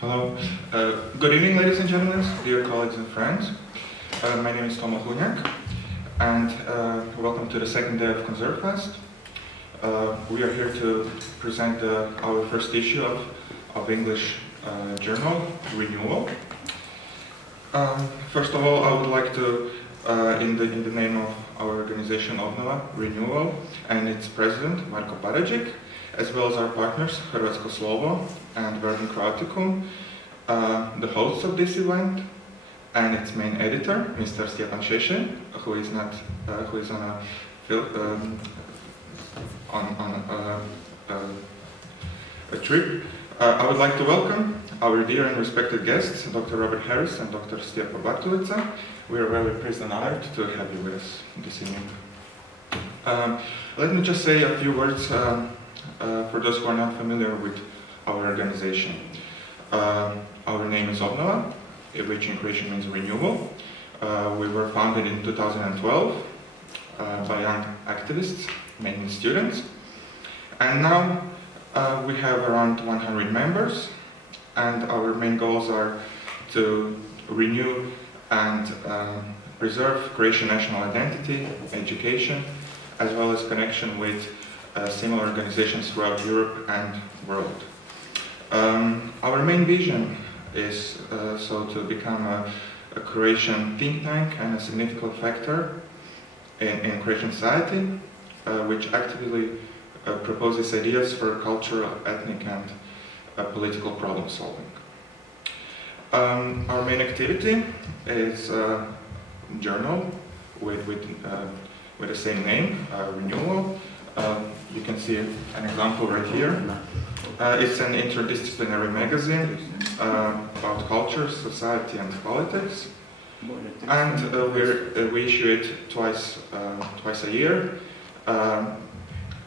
Hello. Good evening, ladies and gentlemen, dear colleagues and friends. My name is Tomo Hunjak, and welcome to the second day of Conserve Fest. We are here to present our first issue of English journal, Renewal. First of all, I would like to, in the name of our organization Obnova, Renewal, and its president, Marko Parajic, as well as our partners, Hrvatskog, Slovo and Prediku, the hosts of this event, and its main editor, Mr. Stjepan Šešelj, who is on a trip. I would like to welcome our dear and respected guests, Dr. Robert Harris and Dr. Stjepo Bartulica. We are very pleased and honored to have you with us this evening. Let me just say a few words for those who are not familiar with our organization. Our name is Obnova, which in Croatian means renewal. We were founded in 2012 by young activists, mainly students. And now we have around 100 members, and our main goals are to renew and preserve Croatian national identity, education, as well as connection with similar organizations throughout Europe and world. Our main vision is to become a Croatian think tank and a significant factor in Croatian society, which actively proposes ideas for cultural, ethnic and political problem solving. Our main activity is a journal with the same name, Renewal. You can see an example right here. It's an interdisciplinary magazine about culture, society and politics. And we issue it twice a year.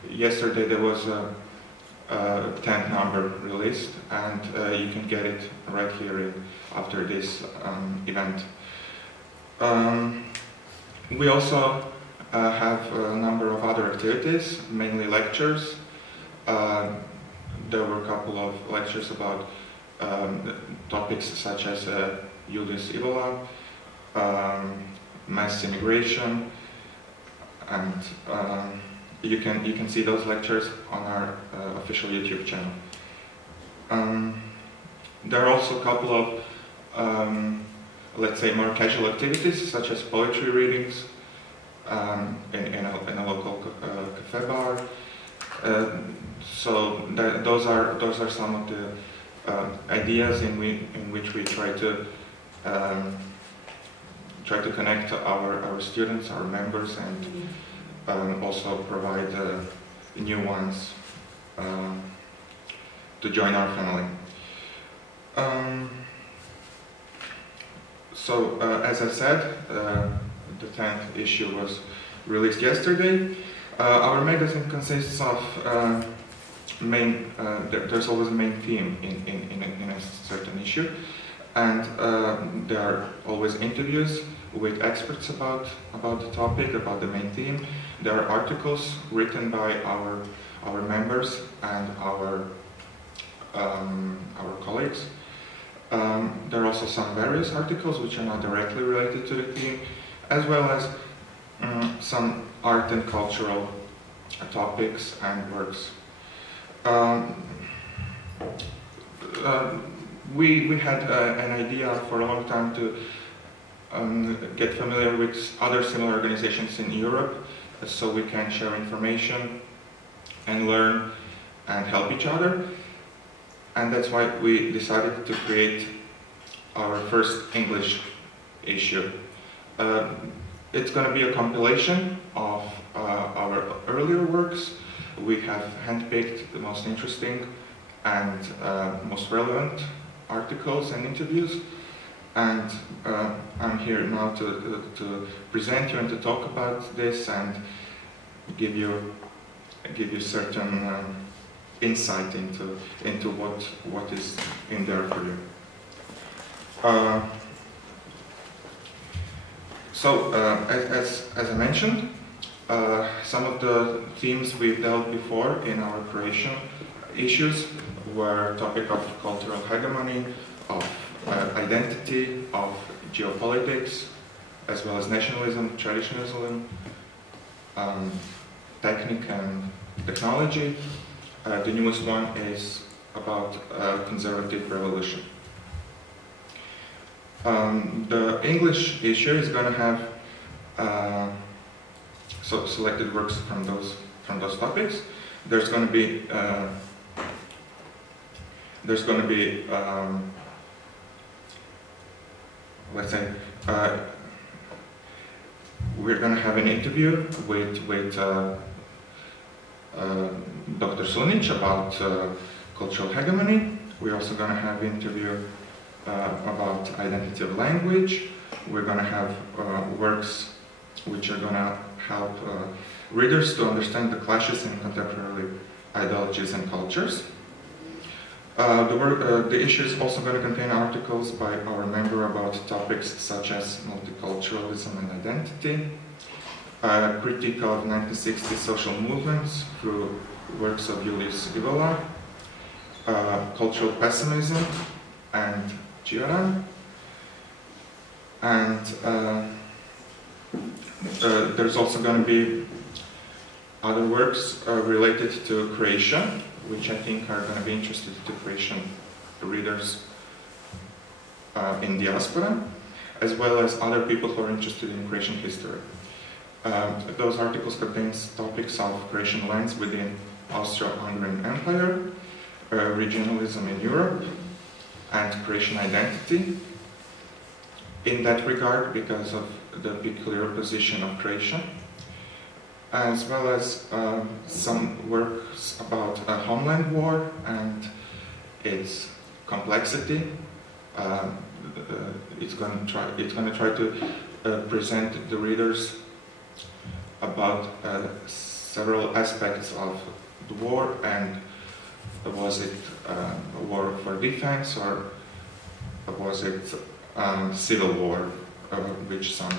Yesterday there was a 10th number released, and you can get it right here after this event. We also have a number of other activities, mainly lectures. There were a couple of lectures about topics such as Julius Ivola, mass immigration, and you can see those lectures on our official YouTube channel. There are also a couple of, let's say, more casual activities, such as poetry readings in a local cafe bar. So those are some of the ideas in which we try to connect our students, our members, and also provide new ones to join our family. So as I said, the 10th issue was released yesterday. Our magazine consists of there's always a main theme in a certain issue, and there are always interviews with experts about the topic, about the main theme. There are articles written by our members and our colleagues. There are also some various articles which are not directly related to the theme, as well as some art and cultural topics and works. We had an idea for a long time to get familiar with other similar organizations in Europe, so we can share information and learn and help each other. And that's why we decided to create our first English issue. It's going to be a compilation of our earlier works. We have handpicked the most interesting and most relevant articles and interviews. And I'm here now to present you and to talk about this and give you certain insight into what is in there for you. So, as I mentioned, some of the themes we've dealt before in our Croatian issues were topic of cultural hegemony, of identity, of geopolitics, as well as nationalism, traditionalism, technique and technology. The newest one is about conservative revolution. The English issue is going to have selected works from those topics. There's going to be let's say we're going to have an interview with Dr. Sunic about cultural hegemony. We're also going to have an interview about identity of language. We're going to have works which are going to help readers to understand the clashes in contemporary ideologies and cultures. The issue is also going to contain articles by our member about topics such as multiculturalism and identity, critique of 1960s social movements through works of Julius Evola, cultural pessimism and Gioran, and there's also going to be other works related to creation, which I think are going to be interested to creation readers in diaspora, as well as other people who are interested in creation history. Those articles contain topics of creation lands within Austro-Hungarian Empire, regionalism in Europe, and creation identity. In that regard, because of the peculiar position of creation, as well as some works about homeland war and its complexity. It's going to try to present the readers about several aspects of the war, and was it a war for defense, or was it civil war, which some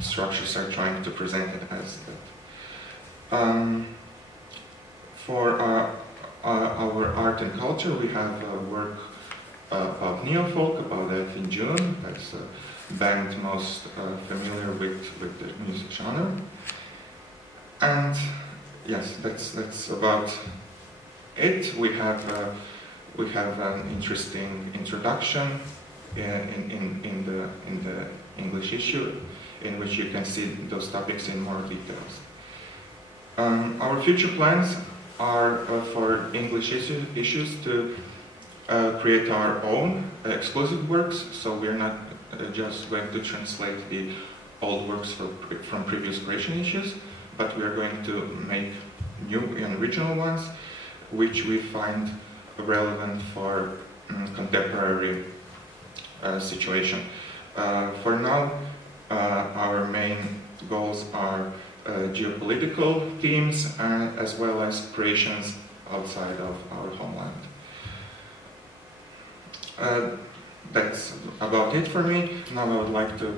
structures are trying to present it as that. For our art and culture, we have a work about neofolk, about that in June. That's a band most familiar with the music genre. And yes, that's about it. We have an interesting introduction in the English issue, in which you can see those topics in more details. Our future plans are for English issues to create our own exclusive works, so we're not just going to translate the old works from previous creation issues, but we are going to make new and original ones, which we find relevant for contemporary situation. For now, our main goals are geopolitical themes, as well as creations outside of our homeland. That's about it for me. Now I would like to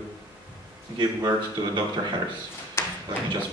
give word to Dr. Harris. Let me just